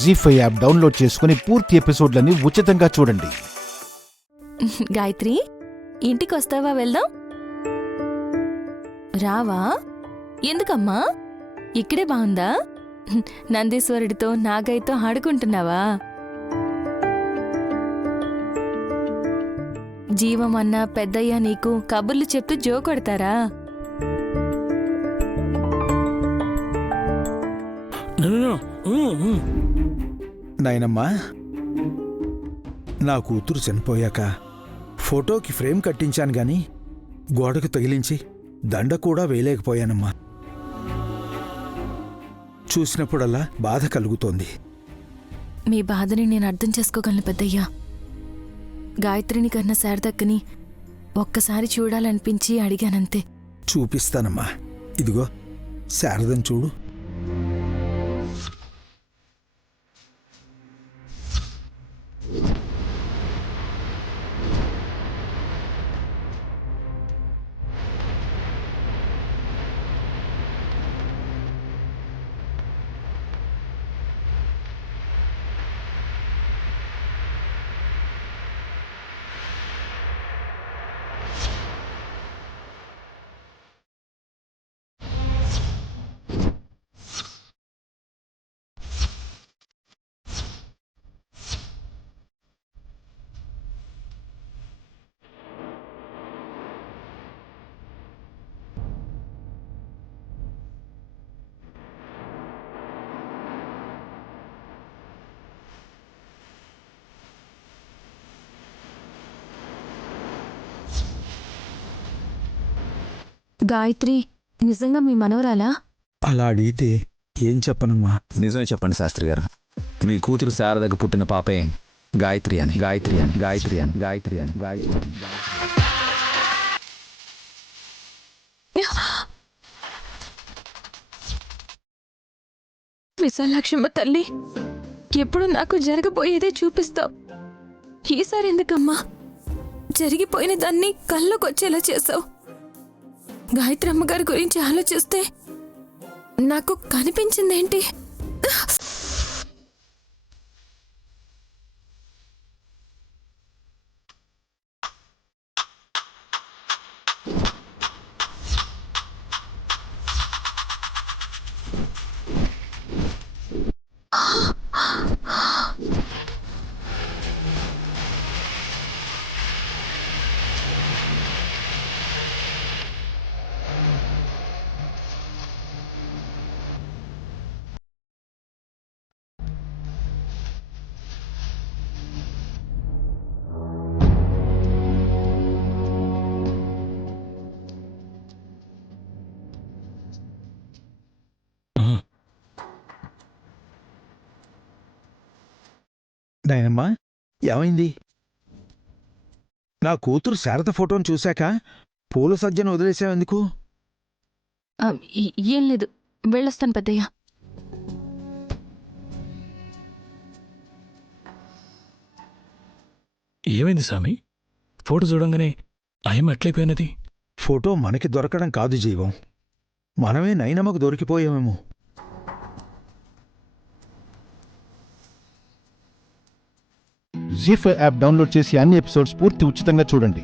జీ5 app download చేసుకుని పూర్తి ఎపిసోడ్లని ఉచితంగా చూడండి. గాయత్రి, ఇంటికొస్తావా? వెళ్దాం. రావా? ఎందుకమ్మా? ఇక్కడే బాగుందా? నందీశ్వరుడితో నాగయ్యతో ఆడుకుంటున్నావా? జీవమన్నా పెద్దయ్యా నీకు కబుర్లు చెప్తూ జో కొడతారా? నాయనమ్మా, నా కూతురు చనిపోయాక ఫోటోకి ఫ్రేమ్ కట్టించాను గాని గోడకు తగిలించి దండ కూడా వేయలేకపోయానమ్మా. చూసినప్పుడల్లా బాధ కలుగుతోంది. మీ బాధని నేను అర్థం చేసుకోగలను పెద్దయ్యా. గాయత్రిని కన్నా శారదక్కని ఒక్కసారి చూడాలనిపించి అడిగానంతే. చూపిస్తానమ్మా. ఇదిగో శారదం చూడు. గాయత్రి నిజంగా మీ మనవరాలా? అలా అడిగితే ఏం చెప్పనమ్మా. నిజమే చెప్పండి శాస్త్రి గారు. మీ కూతురు శారదకు పుట్టిన పాపే గాయత్రి అని. గాయత్రి అని గాయత్రి అని గాయత్రి అని గాయత్రి అని. విశాలాక్షమ్మ తల్లి, ఎప్పుడు నాకు జరగబోయేదే చూపిస్తావు. ఈసారి ఎందుకమ్మా జరిగిపోయిన దాన్ని కళ్ళకొచ్చేలా చేసావు? గాయత్రి అమ్మగారి గురించి ఆలోచిస్తే నాకు కనిపించిందేంటి? నాయనమ్మా, ఏమైంది? నా కూతురు శారద ఫోటోను చూశాక పూల సజ్జను వదిలేసావెందుకు? ఏం లేదు, వెళ్ళొస్తాను పెద్దయ్య. ఏమైంది స్వామి? ఫోటో చూడంగానే అయం ఎట్లయిపోయినది? ఫోటో మనకి దొరకడం కాదు జీవం, మనమే నైనమ్మకు దొరికిపోయామేమో. జీ5 యాప్ డౌన్లోడ్ చేసి అన్ని ఎపిసోడ్స్ పూర్తి ఉచితంగా చూడండి.